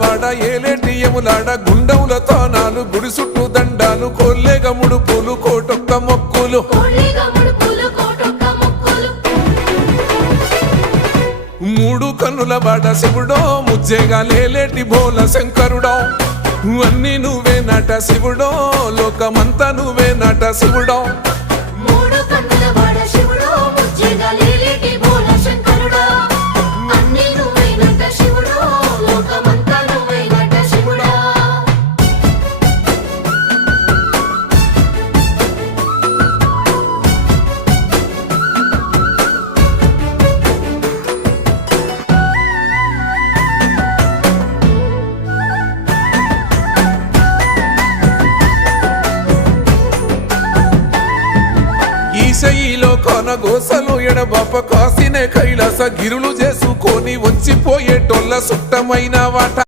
వాడ ఏలేటి యములాడ గుండముల తానాలు గుడి చుట్టూ దండాలు కోల్లేగ ముడుపులు కోటొక్క మొక్కులు మూడు కన్నుల వాడ శివుడో ముజ్జేగా లేలేటి బోల శంకరుడో అన్నీ నువ్వే నట శివుడో లోకమంతా నువ్వే నట శివుడో ఈశయిలో కొనగోసలు ఎడబాప కాసినే కైలాస గిరులు చేసుకొని వచ్చిపోయేటోళ్ళ సుట్టమైన వాట